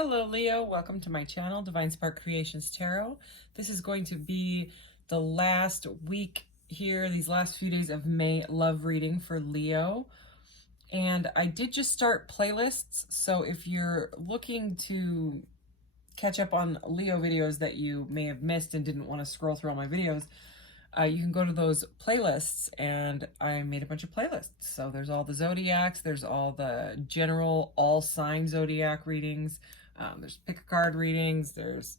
Hello Leo, welcome to my channel, Divine Spark Creations Tarot. This is going to be the last week here, these last few days of May love reading for Leo. And I did just start playlists, so if you're looking to catch up on Leo videos that you may have missed and didn't want to scroll through all my videos, you can go to those playlists, and I made a bunch of playlists. So there's all the zodiacs, there's all the general all sign zodiac readings, there's pick a card readings, there's,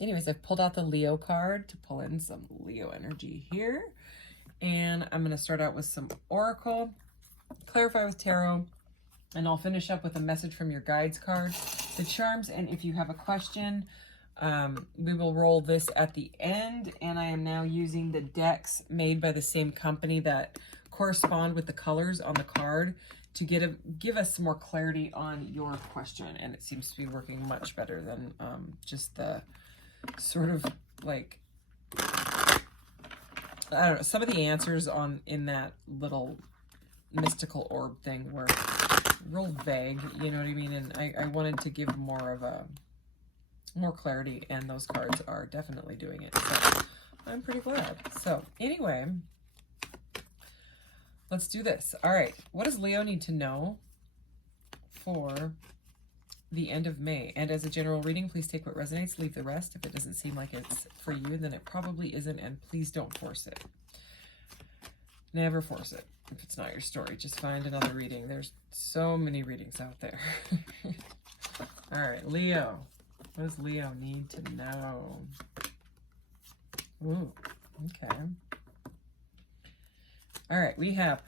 anyways, I've pulled out the Leo card to pull in some Leo energy here. And I'm going to start out with some Oracle, clarify with Tarot, and I'll finish up with a message from your guides card, the charms, and if you have a question, we will roll this at the end. And I am now using the decks made by the same company that correspond with the colors on the card to give us some more clarity on your question. And it seems to be working much better than just the sort of like, I don't know, some of the answers in that little mystical orb thing were real vague, you know what I mean? And I wanted to give more of a more clarity, and those cards are definitely doing it. So I'm pretty glad. So anyway, let's do this. All right. What does Leo need to know for the end of May? And as a general reading, please take what resonates, leave the rest. If it doesn't seem like it's for you, then it probably isn't, and please don't force it. Never force it. If it's not your story, just find another reading. There's so many readings out there. All right, Leo. What does Leo need to know? Ooh, okay. All right, we have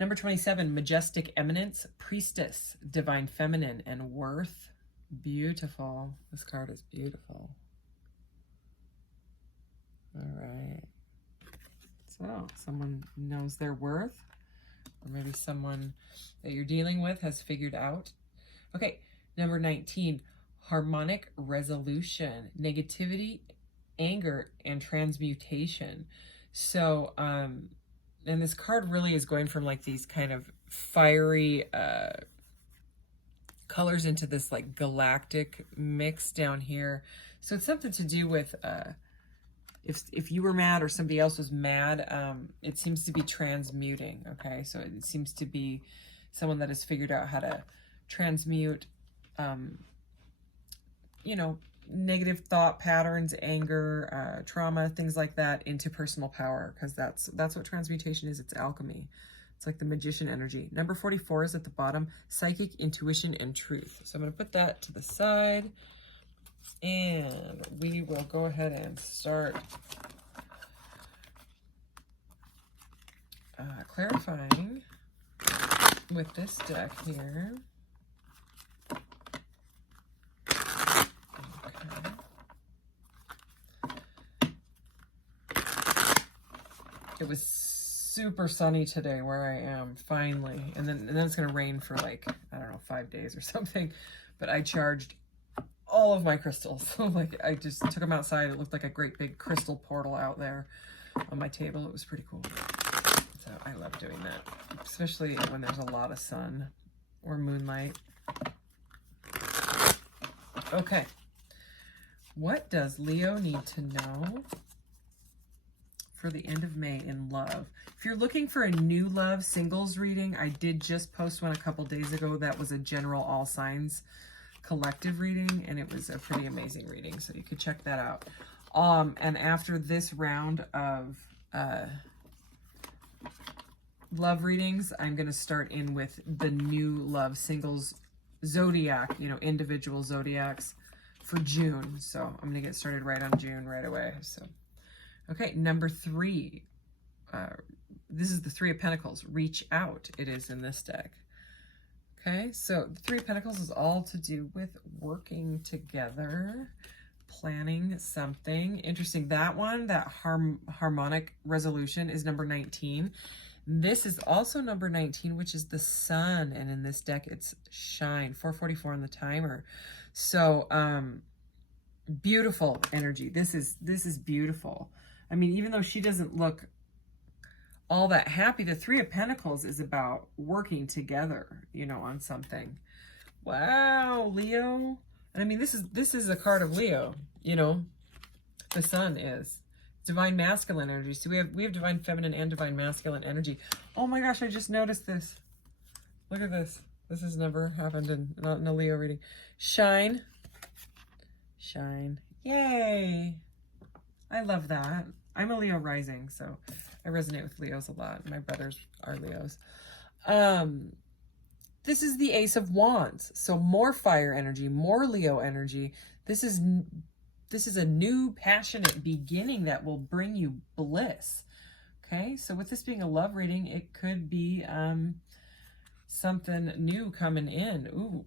number 27, Majestic Eminence, Priestess, Divine Feminine, and Worth. Beautiful. This card is beautiful. All right. So, someone knows their worth, or maybe someone that you're dealing with has figured out. Okay, number 19, Harmonic Resolution, Negativity, Anger, and Transmutation. So, and this card really is going from like these kind of fiery colors into this like galactic mix down here. So it's something to do with if you were mad or somebody else was mad, it seems to be transmuting, okay? So it seems to be someone that has figured out how to transmute, you know, negative thought patterns, anger, trauma, things like that into personal power, because that's what transmutation is. It's alchemy. It's like the magician energy. Number 44 is at the bottom, Psychic Intuition and Truth. So I'm going to put that to the side, and we will go ahead and start clarifying with this deck here. It was super sunny today where I am, finally. And then it's going to rain for like, I don't know, 5 days or something. But I charged all of my crystals. Like, I just took them outside. It looked like a great big crystal portal out there on my table. It was pretty cool. So I love doing that, especially when there's a lot of sun or moonlight. Okay. What does Leo need to know for the end of May in love? If you're looking for a new love singles reading, I did just post one a couple days ago that was a general all signs collective reading, and it was a pretty amazing reading, so you could check that out. And after this round of love readings, I'm going to start in with the new love singles zodiac, you know, individual zodiacs for June. So I'm going to get started right on June right away. So okay, number 3. This is the 3 of Pentacles. Reach out. It is in this deck. Okay, so the 3 of Pentacles is all to do with working together, planning something. Interesting. That one, that harmonic resolution, is number 19. This is also number 19, which is the sun. And in this deck, it's shine. 444 on the timer. So, beautiful energy. This is beautiful. I mean, even though she doesn't look all that happy, the 3 of Pentacles is about working together, you know, on something. Wow, Leo. And I mean, this is a card of Leo, you know, the sun is divine masculine energy. So we have divine feminine and divine masculine energy. Oh my gosh, I just noticed this. Look at this. This has never happened not in a Leo reading. Shine. Shine. Yay. I love that. I'm a Leo rising, so I resonate with Leos a lot. My brothers are Leos. This is the Ace of Wands. So more fire energy, more Leo energy. This is a new passionate beginning that will bring you bliss. Okay, so with this being a love reading, it could be something new coming in. Ooh,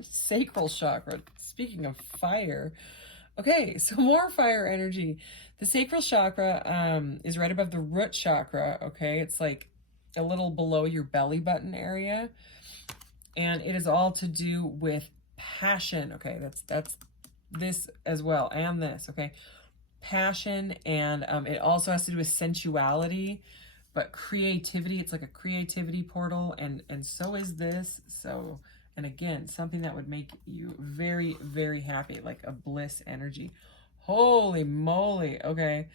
sacral chakra. Speaking of fire. Okay, so more fire energy. The sacral chakra is right above the root chakra, okay? It's like a little below your belly button area. And it is all to do with passion, okay? That's this as well, and this, okay? Passion, and it also has to do with sensuality, but creativity. It's like a creativity portal, and so is this. So, and again, something that would make you very, very happy, like a bliss energy. Holy moly, okay.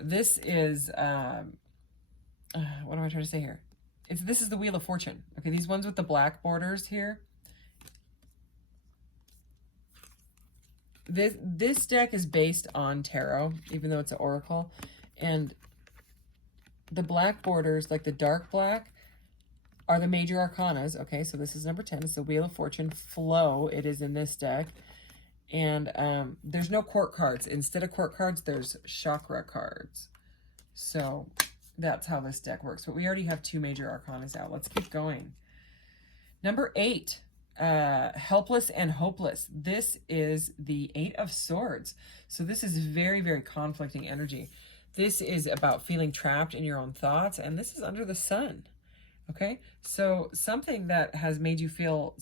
This is, what am I trying to say here? This is the Wheel of Fortune. Okay, these ones with the black borders here. This deck is based on tarot, even though it's an oracle. And the black borders, like the dark black, are the major arcanas. Okay, so this is number 10. It's the Wheel of Fortune flow. It is in this deck. And there's no court cards. Instead of court cards, there's chakra cards. So that's how this deck works. But we already have 2 major arcanas out. Let's keep going. Number 8, helpless and hopeless. This is the 8 of Swords. So this is very, very conflicting energy. This is about feeling trapped in your own thoughts, and this is under the sun. Okay, so something that has made you feel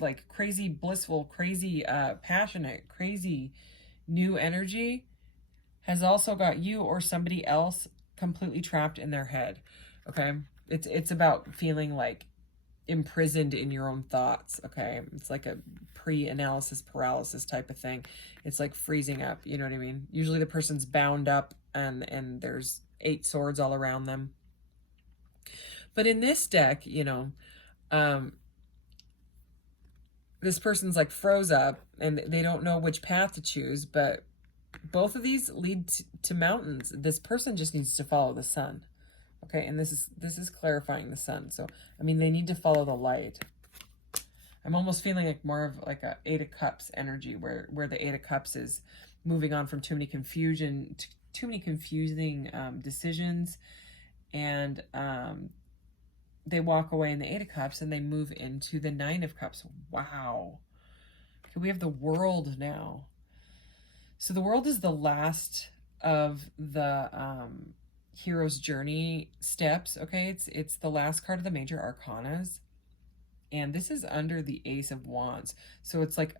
like crazy blissful, crazy passionate, crazy new energy has also got you or somebody else completely trapped in their head. Okay, it's about feeling like imprisoned in your own thoughts. Okay, it's like a pre-analysis paralysis type of thing. It's like freezing up, you know what I mean? Usually the person's bound up and there's 8 swords all around them. But in this deck, you know, this person's like froze up and they don't know which path to choose, but both of these lead to mountains. This person just needs to follow the sun. Okay, and this is clarifying the sun. So, I mean, they need to follow the light. I'm almost feeling like more of like a 8 of Cups energy, where the 8 of Cups is moving on from too many confusing decisions, and they walk away in the 8 of Cups and they move into the 9 of Cups. Wow. Okay, we have the World now. So the World is the last of the hero's journey steps. Okay, it's the last card of the major arcanas, and this is under the Ace of Wands. So it's like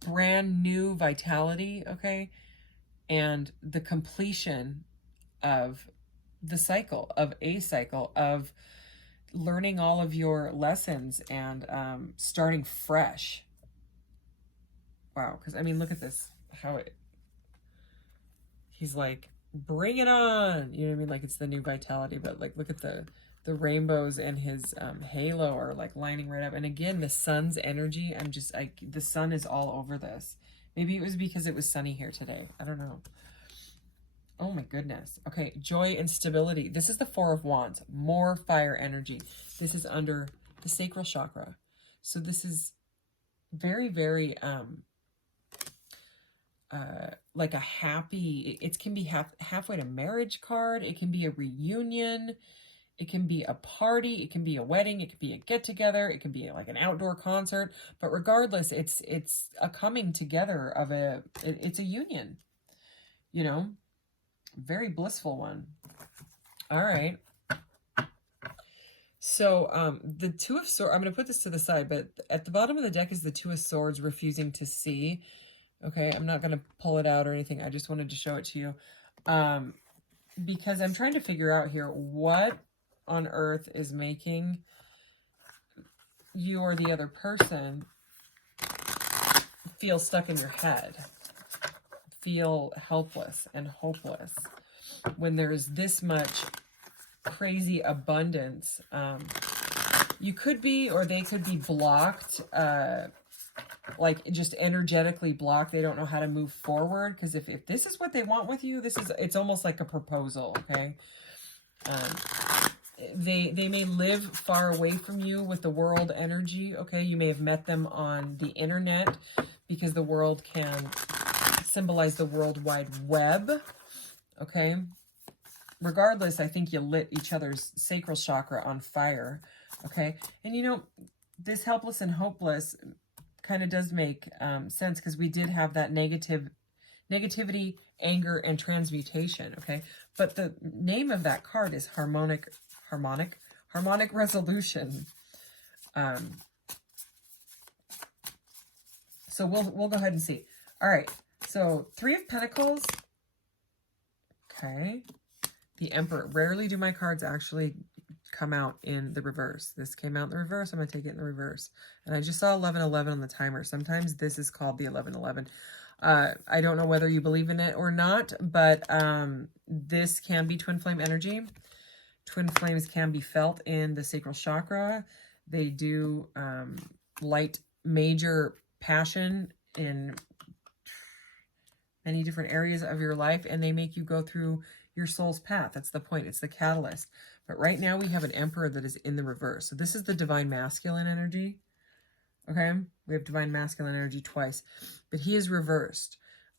brand new vitality. Okay, and the completion of the cycle, of a cycle of learning all of your lessons and starting fresh. Wow, because I mean, look at this, how he's like, bring it on, you know what I mean? Like, it's the new vitality, but like, look at the rainbows and his halo are like lining right up. And again, the sun's energy, I'm just like, the sun is all over this. Maybe it was because it was sunny here today, I don't know. Oh my goodness. Okay, joy and stability. This is the 4 of Wands, more fire energy. This is under the sacral chakra. So this is very, very like a happy, it can be halfway to marriage card. It can be a reunion. It can be a party. It can be a wedding. It can be a get together. It can be like an outdoor concert. But regardless, it's a coming together of it's a union, you know, very blissful one. All right. So the 2 of Swords, I'm going to put this to the side, but at the bottom of the deck is the 2 of Swords, refusing to see. Okay, I'm not going to pull it out or anything. I just wanted to show it to you because I'm trying to figure out here what on earth is making you or the other person feel stuck in your head, feel helpless and hopeless. When there's this much crazy abundance, you could be, or they could be blocked, like just energetically blocked. They don't know how to move forward, because if this is what they want with you, it's almost like a proposal, okay? They may live far away from you with the world energy, okay? You may have met them on the internet, because the world can symbolize the World Wide Web, okay? Regardless, I think you lit each other's sacral chakra on fire, okay? And you know, this helpless and hopeless kind of does make sense, because we did have that negativity, anger, and transmutation, okay? But the name of that card is harmonic resolution. So we'll go ahead and see. All right, so 3 of Pentacles, okay? The Emperor. Rarely do my cards actually come out in the reverse. This came out in the reverse. I'm going to take it in the reverse. And I just saw 1111 on the timer. Sometimes this is called the 1111. I don't know whether you believe in it or not, but this can be twin flame energy. Twin flames can be felt in the sacral chakra. They do light major passion in many different areas of your life, and they make you go through your soul's path. That's the point. It's the catalyst. But right now we have an Emperor that is in the reverse. So this is the divine masculine energy. Okay? We have divine masculine energy twice. But he is reversed.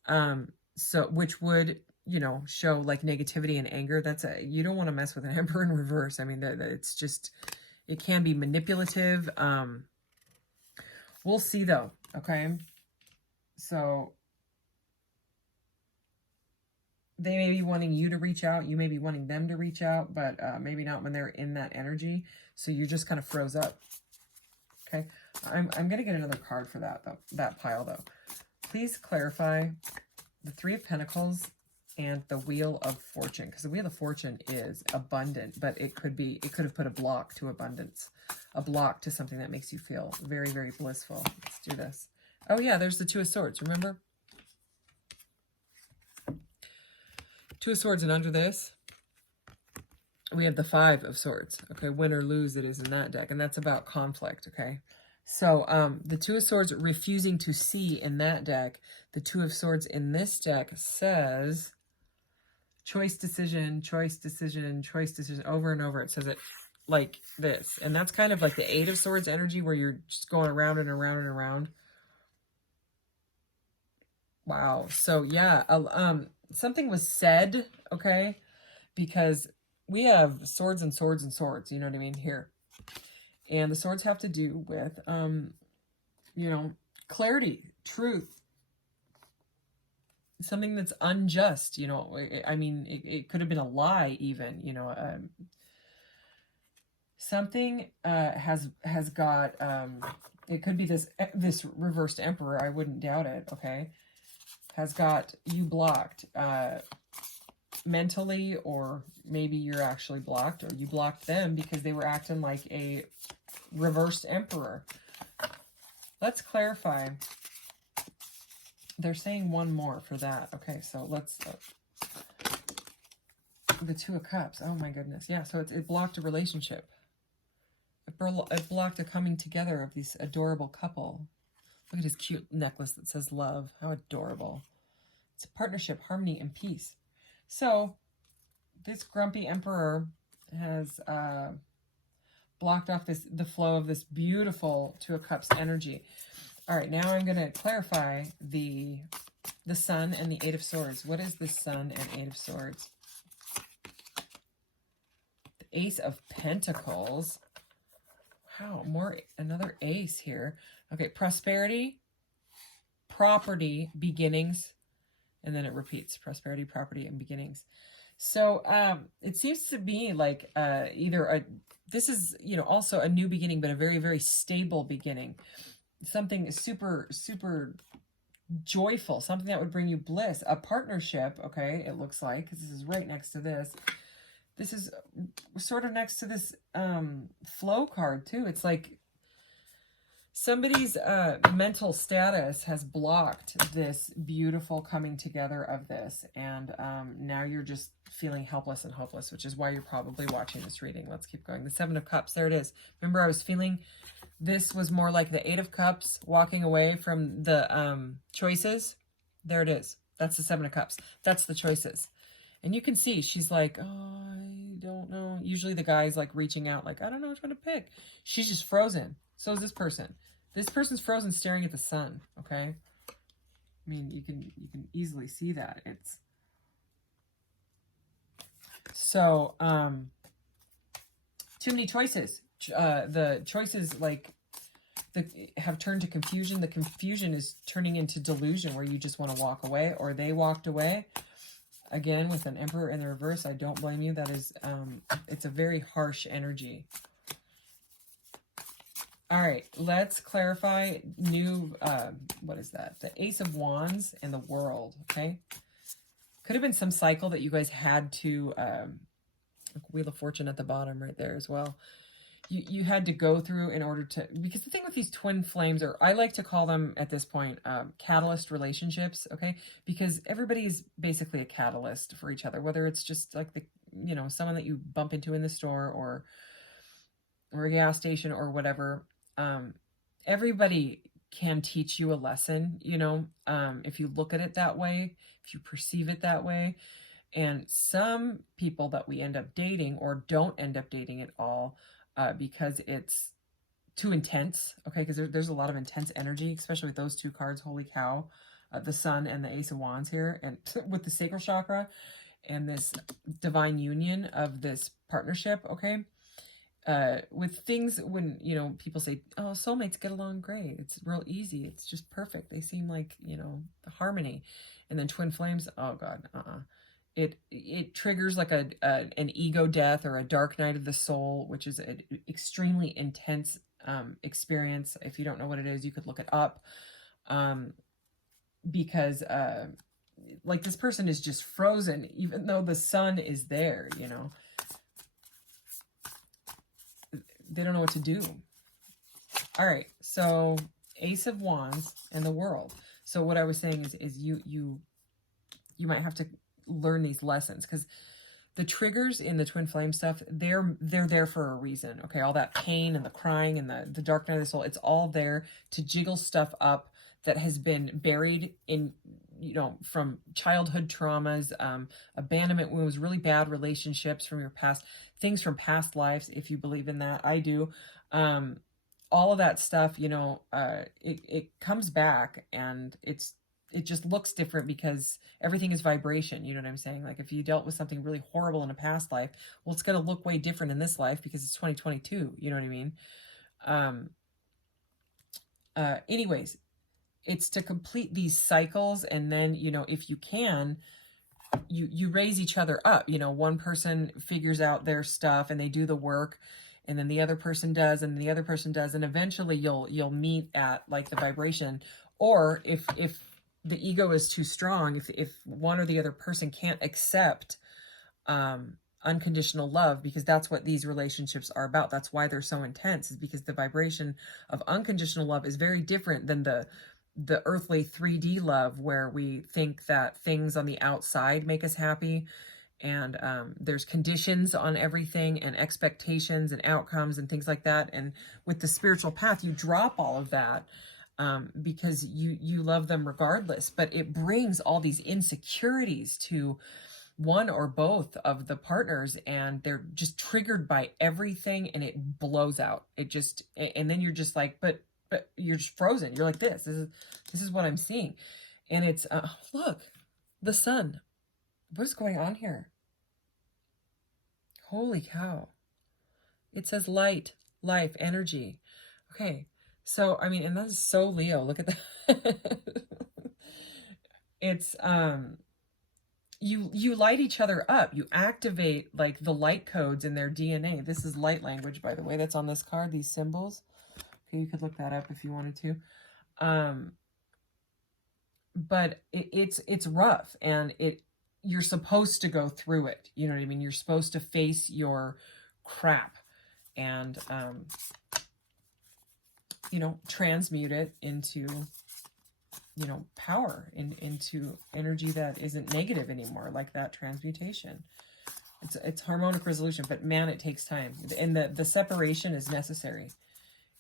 So which would, you know, show like negativity and anger. You don't want to mess with an Emperor in reverse. I mean, it's just, it can be manipulative. We'll see though. Okay? So they may be wanting you to reach out. You may be wanting them to reach out, but maybe not when they're in that energy. So you're just kind of froze up. Okay. I'm going to get another card for that, though. That pile, though. Please clarify the 3 of Pentacles and the Wheel of Fortune. Because the Wheel of Fortune is abundant, but it could have put a block to abundance. A block to something that makes you feel very, very blissful. Let's do this. Oh, yeah. There's the 2 of Swords. Remember? 2 of Swords, and under this, we have the 5 of Swords. Okay, win or lose it is in that deck, and that's about conflict, okay? So the 2 of Swords refusing to see in that deck. The 2 of Swords in this deck says choice, decision, choice, decision, choice, decision. Over and over it says it like this. And that's kind of like the 8 of Swords energy, where you're just going around and around and around. Wow. So yeah, something was said, okay? Because we have swords and swords and swords, you know what I mean, here. And the swords have to do with, you know, clarity, truth. Something that's unjust, you know. I mean, it could have been a lie even, you know. Something has got, it could be this reversed Emperor, I wouldn't doubt it, okay? Has got you blocked mentally, or maybe you're actually blocked, or you blocked them because they were acting like a reversed Emperor. Let's clarify. They're saying one more for that. Okay, so let's... the 2 of Cups. Oh my goodness. Yeah, so it blocked a relationship. It blocked a coming together of this adorable couple. Look at his cute necklace that says love. How adorable. It's a partnership, harmony, and peace. So, this grumpy Emperor has blocked off the flow of this beautiful 2 of Cups energy. All right, now I'm going to clarify the Sun and the 8 of Swords. What is the Sun and 8 of Swords? The Ace of Pentacles. Wow, another ace here. Okay, prosperity, property, beginnings, and then it repeats. Prosperity, property, and beginnings. So it seems to be like this is, you know, also a new beginning, but a very, very stable beginning. Something super, super joyful, something that would bring you bliss. A partnership, okay, it looks like, because this is right next to this. This is sort of next to this flow card, too. It's like Somebody's mental status has blocked this beautiful coming together of this. And now you're just feeling helpless and hopeless, which is why you're probably watching this reading. Let's keep going. The Seven of Cups. There it is. Remember, I was feeling this was more like the Eight of Cups, walking away from the choices. There it is. That's the Seven of Cups. That's the choices. And you can see she's like, oh, I don't know. Usually the guy's like reaching out like, I don't know which one to pick. She's just frozen. So is this person. This person's frozen staring at the sun, okay? I mean, you can easily see that. It's so too many choices. The choices like have turned to confusion. The confusion is turning into delusion where you just want to walk away, or they walked away. Again, with an Emperor in the reverse, I don't blame you. That is, it's a very harsh energy. All right, let's clarify new, what is that? The Ace of Wands and the World, okay? Could have been some cycle that you guys had to, Wheel of Fortune at the bottom right there as well. You had to go through in order to, because the thing with these twin flames, or I like to call them at this point, catalyst relationships, okay? Because everybody is basically a catalyst for each other, whether it's just like the, you know, someone that you bump into in the store or a gas station or whatever. Everybody can teach you a lesson, you know, if you look at it that way, if you perceive it that way. And some people that we end up dating or don't end up dating at all, because it's too intense, okay? Because there's a lot of intense energy, especially with those two cards, holy cow, the Sun and the Ace of Wands here, and with the sacral chakra and this divine union of this partnership, okay? With things when, you know, people say, oh, soulmates get along great. It's real easy. It's just perfect. They seem like, you know, the harmony. And then twin flames, oh God, It triggers like an ego death or a dark night of the soul, which is an extremely intense experience. If you don't know what it is, you could look it up. Because like this person is just frozen, even though the sun is there, you know. They don't know what to do. All right, so Ace of Wands and the World. So what I was saying is you might have to learn these lessons, because the triggers in the twin flame stuff, they're there for a reason, okay? All that pain and the crying and the dark night of the soul, it's all there to jiggle stuff up that has been buried in, you know, from childhood traumas, abandonment wounds, really bad relationships from your past, things from past lives, if you believe in that. I do. All of that stuff, you know, it comes back, and it just looks different because everything is vibration. You know what I'm saying? Like if you dealt with something really horrible in a past life, well, it's going to look way different in this life because it's 2022. You know what I mean? Anyways, it's to complete these cycles. And then, you know, if you can, you raise each other up. You know, one person figures out their stuff and they do the work, and then the other person does, and the other person does. And eventually you'll meet at like the vibration. Or if the ego is too strong, if one or the other person can't accept unconditional love, because that's what these relationships are about. That's why they're so intense, is because the vibration of unconditional love is very different than the earthly 3D love, where we think that things on the outside make us happy, and there's conditions on everything and expectations and outcomes and things like that. And with the spiritual path, you drop all of that. Because you love them regardless, but it brings all these insecurities to one or both of the partners, and they're just triggered by everything, and it blows out. It just, and then you're just like, but you're just frozen. You're like, this is what I'm seeing. And it's, look, the sun. What is going on here? Holy cow. It says light, life, energy. Okay. So, I mean, and that's so Leo. Look at that. It's, you light each other up. You activate like the light codes in their DNA. This is light language, by the way, that's on this card, these symbols. Okay, you could look that up if you wanted to. But it's rough, and you're supposed to go through it. You know what I mean? You're supposed to face your crap. And, you know, transmute it into, you know, power, into energy that isn't negative anymore, like that transmutation. It's harmonic resolution, but man, it takes time. And the separation is necessary,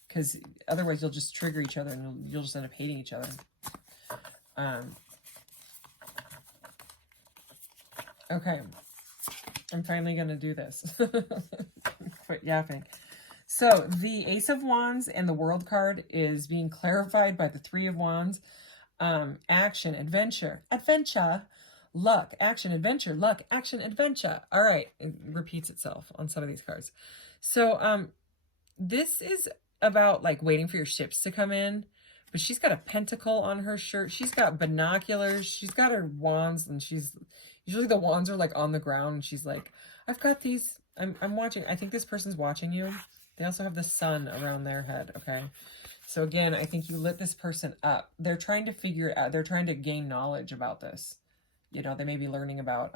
because otherwise you'll just trigger each other and you'll just end up hating each other. Okay. I'm finally going to do this. Quit yapping. So the Ace of Wands and the World card is being clarified by the Three of Wands. Action, adventure, luck, action, adventure, luck, action, adventure. All right. It repeats itself on some of these cards. So this is about like waiting for your ships to come in. But she's got a pentacle on her shirt. She's got binoculars. She's got her wands, and usually the wands are like on the ground, and she's like, I've got these. I'm watching. I think this person's watching you. They also have the sun around their head, okay? So again, I think you lit this person up. They're trying to figure it out. They're trying to gain knowledge about this. You know, they may be learning about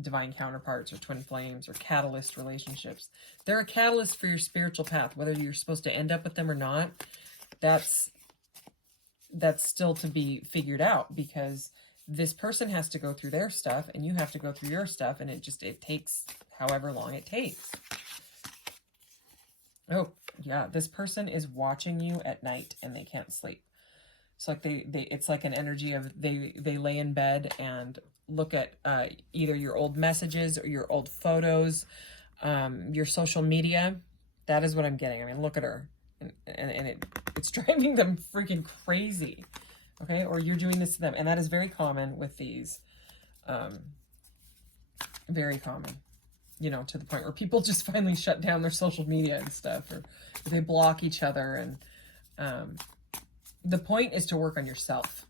divine counterparts or twin flames or catalyst relationships. They're a catalyst for your spiritual path, whether you're supposed to end up with them or not. That's still to be figured out, because this person has to go through their stuff and you have to go through your stuff, and it takes however long it takes. Oh, yeah, this person is watching you at night and they can't sleep. It's like it's like an energy of they lay in bed and look at either your old messages or your old photos, your social media. That is what I'm getting. I mean, look at her. And it's driving them freaking crazy, okay? Or you're doing this to them. And that is very common with these. Very common, you know, to the point where people just finally shut down their social media and stuff, or they block each other. And the point is to work on yourself,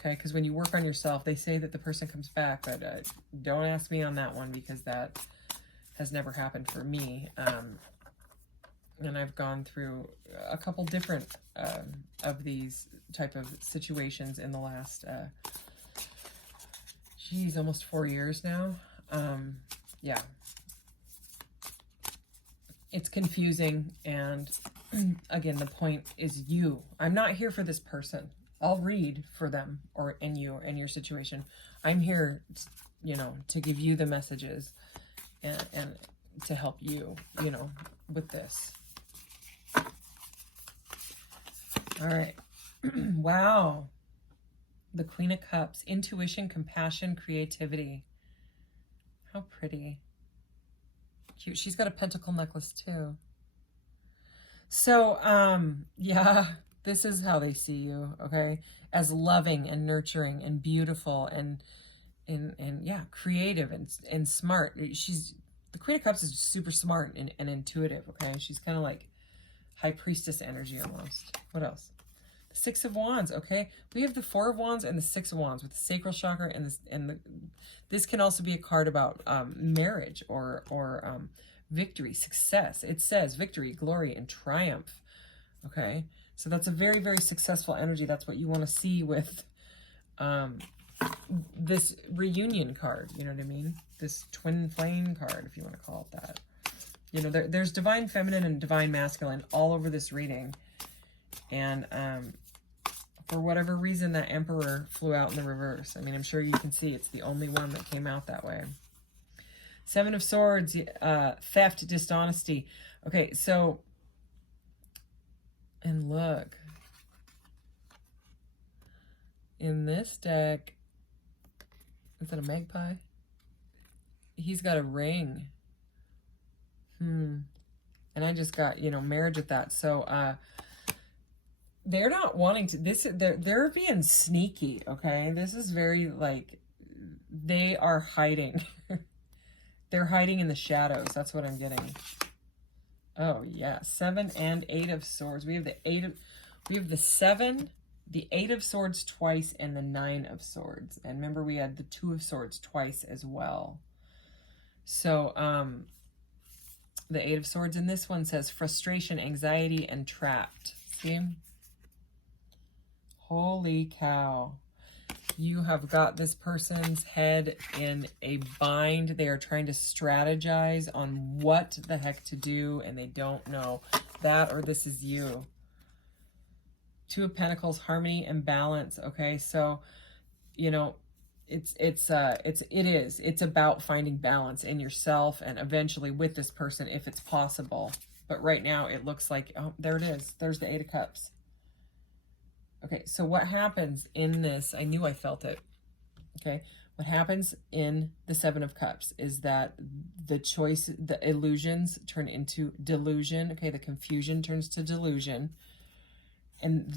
okay? Because when you work on yourself, they say that the person comes back, but don't ask me on that one, because that has never happened for me. And I've gone through a couple different of these type of situations in the last, almost 4 years now. Yeah. It's confusing. And again, the point is you. I'm not here for this person. I'll read for them or in you, in your situation. I'm here, you know, to give you the messages and to help you, you know, with this. All right. Wow. The Queen of Cups. Intuition, compassion, creativity. How pretty. Cute. She's got a pentacle necklace too. So, yeah, this is how they see you, okay? As loving and nurturing and beautiful and yeah, creative and smart. The Queen of Cups is super smart and intuitive, okay? She's kind of like High Priestess energy almost. What else? The Six of Wands, okay? We have the Four of Wands and the Six of Wands with the sacral chakra, and this can also be a card about marriage or victory, success. It says victory, glory, and triumph, okay? So that's a very, very successful energy. That's what you want to see with this reunion card, you know what I mean? This twin flame card, if you want to call it that. You know, there's divine feminine and divine masculine all over this reading. And for whatever reason, that Emperor flew out in the reverse. I mean, I'm sure you can see it's the only one that came out that way. Seven of Swords, theft, dishonesty. Okay, so, and look. In this deck, is that a magpie? He's got a ring. And I just got, you know, marriage with that. So, they're not wanting to, they're being sneaky, okay? This is very, like, they are hiding. They're hiding in the shadows. That's what I'm getting. Oh, yeah. 7 and 8 of Swords. We have the 7, the 8 of Swords twice, and the 9 of Swords. And remember, we had the 2 of Swords twice as well. So, the 8 of Swords in this one says frustration, anxiety, and trapped. See? Holy cow. You have got this person's head in a bind. They are trying to strategize on what the heck to do, and they don't know. That or this is you. Two of Pentacles, harmony and balance. Okay, so you know, it's about finding balance in yourself and eventually with this person if it's possible. But right now it looks like, oh, there it is. There's the Eight of Cups. Okay, so what happens in this? I knew I felt it. Okay, what happens in the Seven of Cups is that the illusions turn into delusion. Okay, the confusion turns to delusion, and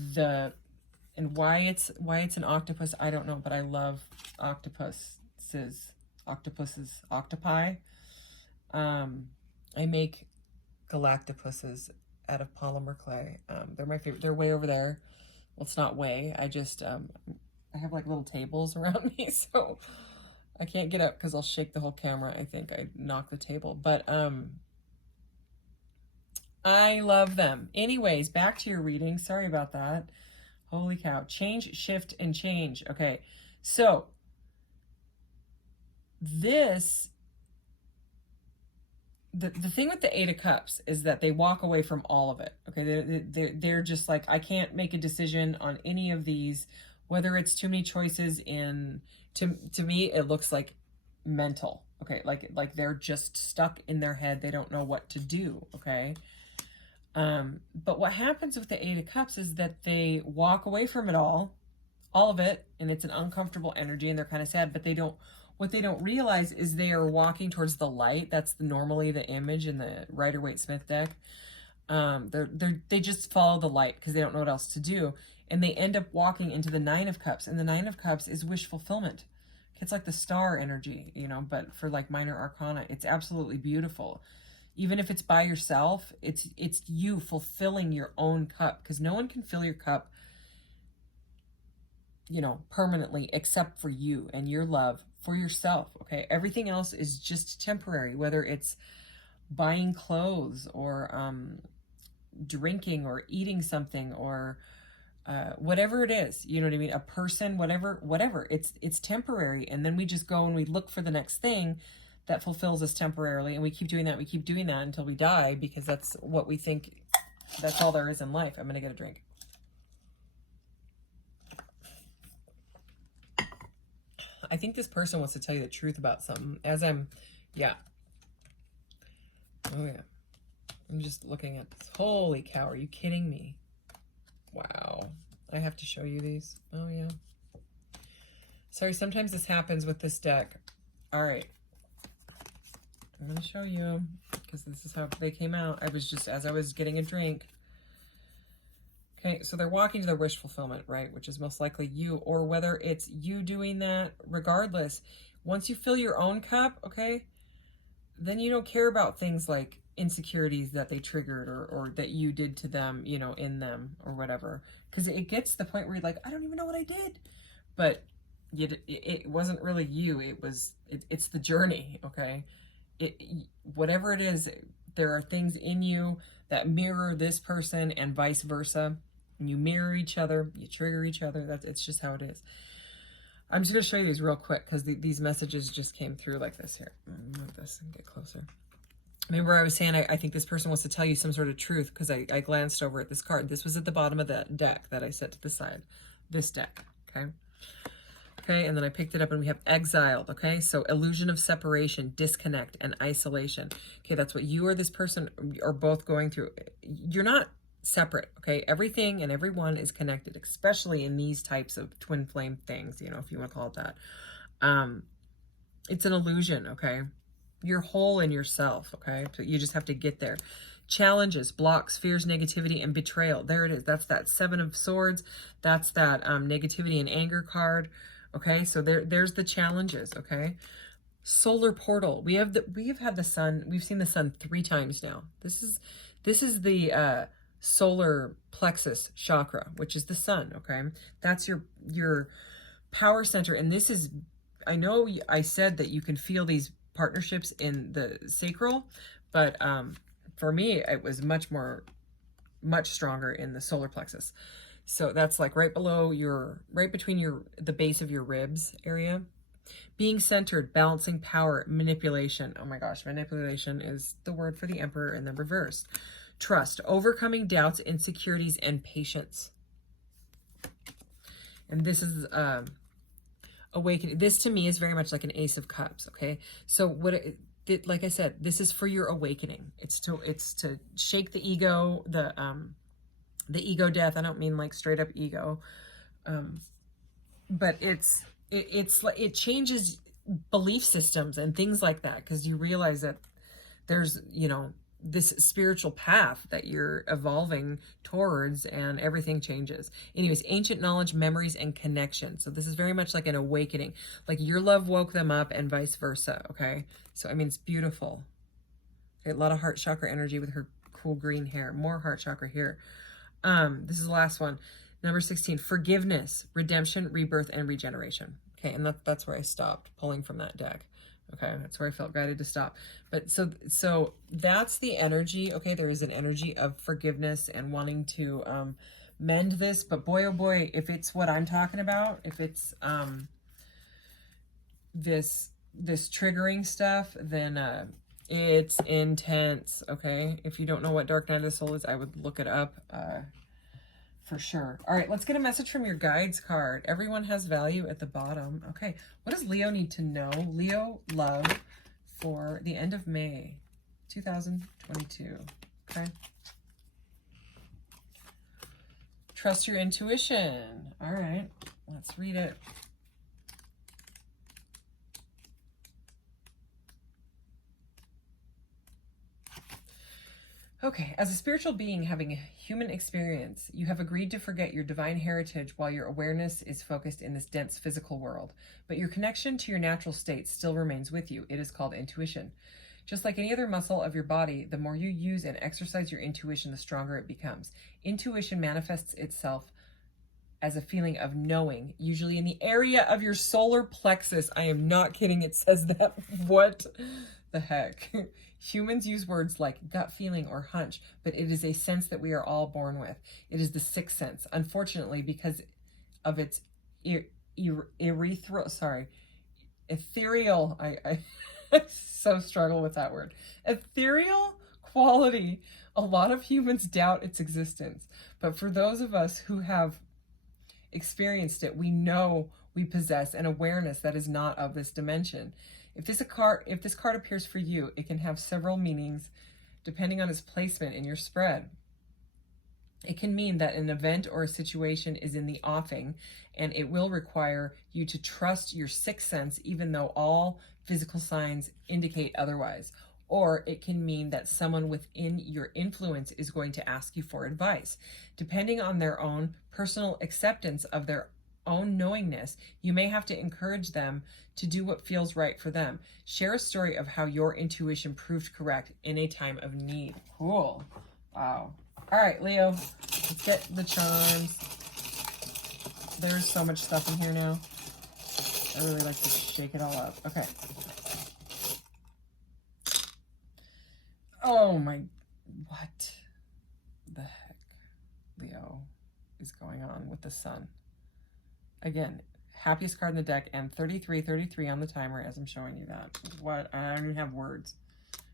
why it's an octopus, I don't know, but I love octopuses, octopi. I make galactopuses out of polymer clay. They're my favorite. They're way over there. Well, it's not way. I just I have like little tables around me, so I can't get up because I'll shake the whole camera. I think I knock the table, but I love them. Anyways, back to your reading. Sorry about that. Holy cow. Change, shift, and change. Okay, so this, the thing with the Eight of Cups is that they walk away from all of it. Okay, they're just like, I can't make a decision on any of these, whether it's too many choices in, to me, it looks like mental. Okay, like they're just stuck in their head. They don't know what to do. Okay. But what happens with the Eight of Cups is that they walk away from it all of it, and it's an uncomfortable energy, and they're kind of sad, but what they don't realize is they are walking towards the light. That's normally the image in the Rider-Waite-Smith deck. They just follow the light because they don't know what else to do, and they end up walking into the Nine of Cups, and the Nine of Cups is wish fulfillment. It's like the star energy, you know, but for like minor arcana. It's absolutely beautiful. Even if it's by yourself, it's you fulfilling your own cup, because no one can fill your cup, you know, permanently except for you and your love for yourself. Okay, everything else is just temporary, whether it's buying clothes or drinking or eating something or whatever it is, you know what I mean, a person, whatever, it's temporary, and then we just go and we look for the next thing that fulfills us temporarily, and we keep doing that until we die, because that's what we think, that's all there is in life. I'm gonna get a drink. I think this person wants to tell you the truth about something. Yeah. Oh yeah. I'm just looking at this. Holy cow, are you kidding me? Wow. I have to show you these. Oh yeah. Sorry, sometimes this happens with this deck. All right. I'm going to show you, because this is how they came out. As I was getting a drink. Okay, so they're walking to their wish fulfillment, right? Which is most likely you, or whether it's you doing that, regardless. Once you fill your own cup, okay, then you don't care about things like insecurities that they triggered or that you did to them, you know, in them or whatever. Because it gets to the point where you're like, I don't even know what I did. But it wasn't really you. It's the journey, okay? Whatever it is, there are things in you that mirror this person and vice versa. And you mirror each other, you trigger each other. It's just how it is. I'm just going to show you these real quick because these messages just came through like this. Here, move this and get closer. Remember I was saying I think this person wants to tell you some sort of truth, because I glanced over at this card. This was at the bottom of that deck that I set to the side. This deck, okay? Okay, and then I picked it up and we have exiled, okay? So illusion of separation, disconnect, and isolation. Okay, that's what you or this person are both going through. You're not separate, okay? Everything and everyone is connected, especially in these types of twin flame things, you know, if you want to call it that. It's an illusion, okay? You're whole in yourself, okay? So you just have to get there. Challenges, blocks, fears, negativity, and betrayal. There it is. That's that Seven of Swords. That's that negativity and anger card. Okay, so there's the challenges, okay? Solar portal. We have had the sun. We've seen the sun 3 times now. This is the solar plexus chakra, which is the sun, okay? That's your power center, and this is, I know I said that you can feel these partnerships in the sacral, but for me, it was much stronger in the solar plexus. So that's like right between the base of your ribs area. Being centered, balancing power, manipulation. Oh my gosh, manipulation is the word for the Emperor in the reverse. Trust, overcoming doubts, insecurities, and patience. And this is awakening. This to me is very much like an Ace of Cups. Okay, so like I said, this is for your awakening. It's to shake the ego, the ego death. I don't mean like straight up ego, but it changes belief systems and things like that, because you realize that there's, you know, this spiritual path that you're evolving towards, and everything changes. Anyways, ancient knowledge, memories, and connection. So this is very much like an awakening, like your love woke them up and vice versa. Okay, so I mean, it's beautiful. Okay, a lot of heart chakra energy with her cool green hair. More heart chakra here. This is the last one, number 16, forgiveness, redemption, rebirth, and regeneration. Okay, and that's where I stopped pulling from that deck. Okay, that's where I felt guided to stop. But so that's the energy. Okay, there is an energy of forgiveness and wanting to mend this. But boy, oh boy, if it's what I'm talking about, if it's this triggering stuff, then it's intense. Okay, if you don't know what Dark Night of the Soul is, I would look it up for sure. All right, let's get a message from your guides card. Everyone has value at the bottom. Okay, what does Leo need to know? Leo love for the end of May 2022. Okay. Trust your intuition. All right, let's read it. Okay, as a spiritual being having a human experience, you have agreed to forget your divine heritage while your awareness is focused in this dense physical world. But your connection to your natural state still remains with you. It is called intuition. Just like any other muscle of your body, the more you use and exercise your intuition, the stronger it becomes. Intuition manifests itself as a feeling of knowing, usually in the area of your solar plexus. I am not kidding. It says that. What the heck? Humans use words like gut feeling or hunch, but it is a sense that we are all born with. It is the sixth sense. Unfortunately, because of its ethereal, I so struggle with that word. Ethereal quality, a lot of humans doubt its existence. But for those of us who have experienced it, we know we possess an awareness that is not of this dimension. If this card appears for you, it can have several meanings depending on its placement in your spread. It can mean that an event or a situation is in the offing, and it will require you to trust your sixth sense, even though all physical signs indicate otherwise. Or it can mean that someone within your influence is going to ask you for advice. Depending on their own personal acceptance of their own knowingness, you may have to encourage them to do what feels right for them. Share a story of how your intuition proved correct in a time of need. Cool. Wow. All right, Leo, let's get the charms. There's so much stuff in here now. I really like to shake it all up. Okay. Oh my, what the heck, Leo, is going on with the sun? Again, happiest card in the deck, and 33 on the timer as I'm showing you that. What? I don't even have words.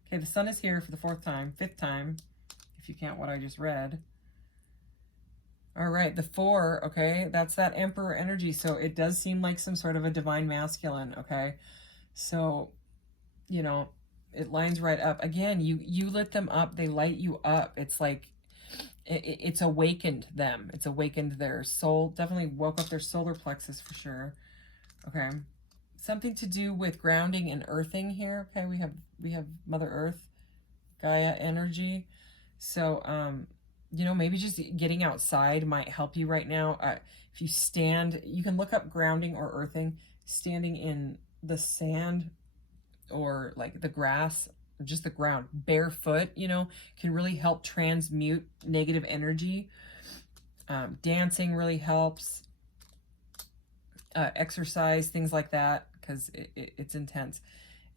Okay, the sun is here for the fifth time, if you count what I just read. All right, the 4, okay, that's that Emperor energy, so it does seem like some sort of a divine masculine, okay? So, you know, it lines right up. Again, you lit them up, they light you up. It's like, it's awakened them. It's awakened their soul. Definitely woke up their solar plexus for sure. Okay. Something to do with grounding and earthing here. Okay, we have Mother Earth, Gaia energy. So, you know, maybe just getting outside might help you right now. If you stand, you can look up grounding or earthing. Standing in the sand or like the grass, just the ground, barefoot, you know, can really help transmute negative energy. Dancing really helps. Exercise, things like that, because it's intense.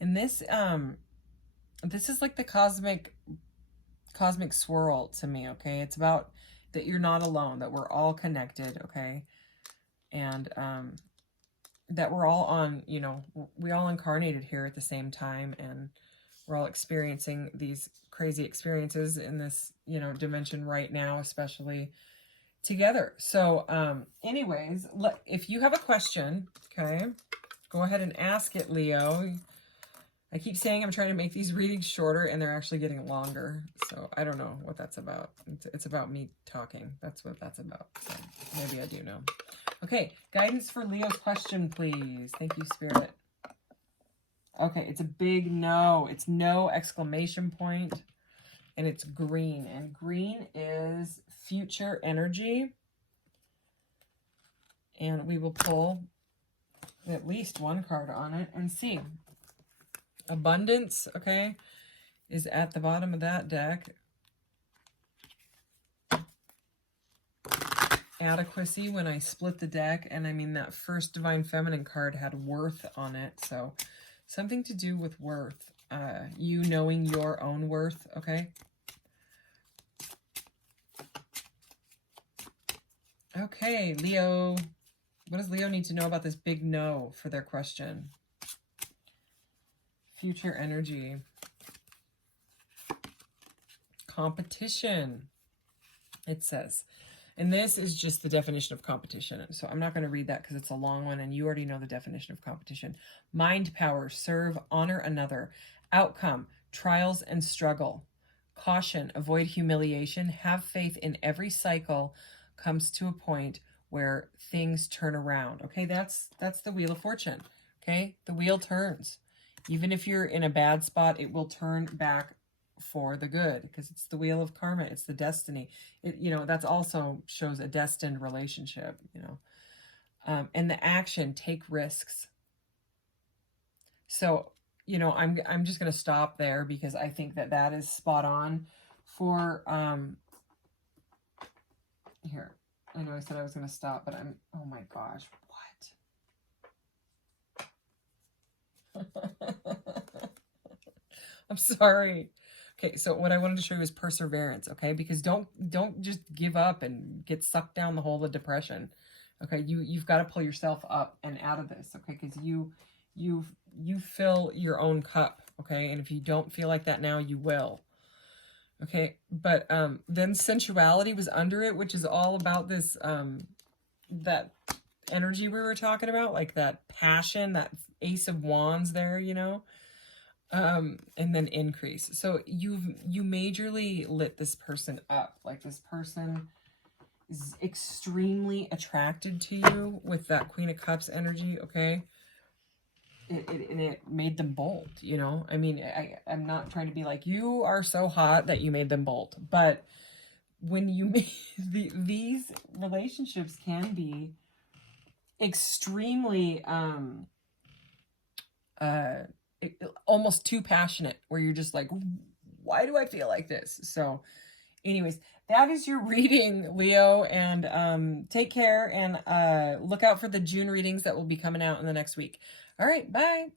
And this is like the cosmic swirl to me, okay? It's about that you're not alone, that we're all connected, okay? And that we're all on, you know, we all incarnated here at the same time, and we're all experiencing these crazy experiences in this, you know, dimension right now, especially. together. So anyways, if you have a question, okay, go ahead and ask it, Leo. I keep saying I'm trying to make these readings shorter, and they're actually getting longer. So I don't know what that's about. It's about me talking. That's what that's about. So maybe I do know. Okay, guidance for Leo's question, please. Thank you, Spirit. Okay, it's a big no. It's no exclamation point, and it's green. And green is future energy. And we will pull at least one card on it and see. Abundance, okay, is at the bottom of that deck. Adequacy when I split the deck, and I mean that first Divine Feminine card had worth on it, so something to do with worth. You knowing your own worth, okay? Okay, Leo. What does Leo need to know about this big no for their question? Future energy. Competition, it says. And this is just the definition of competition. So I'm not going to read that because it's a long one, and you already know the definition of competition. Mind power, serve, honor another. Outcome, trials and struggle. Caution, avoid humiliation. Have faith in every cycle comes to a point where things turn around. Okay, that's the Wheel of Fortune. Okay, the wheel turns. Even if you're in a bad spot, it will turn back for the good, because it's the wheel of karma. It's the destiny. That's also shows a destined relationship, and the action, take risks. So, I'm just going to stop there because I think that is spot on for, here. I know I said I was going to stop, but oh my gosh, what? I'm sorry. Okay, so what I wanted to show you is perseverance, okay? Because don't just give up and get sucked down the hole of depression. Okay, you've got to pull yourself up and out of this, okay? Because you fill your own cup, okay? And if you don't feel like that now, you will. Okay, but then sensuality was under it, which is all about this that energy we were talking about, like that passion, that Ace of Wands there, and then increase. So you majorly lit this person up. Like, this person is extremely attracted to you with that Queen of Cups energy, okay? It made them bold, I mean, I'm not trying to be like, you are so hot that you made them bold, but when you make these relationships can be extremely almost too passionate, where you're just like, why do I feel like this? So anyways, that is your reading, Leo, and take care, and look out for the June readings that will be coming out in the next week. All right, bye.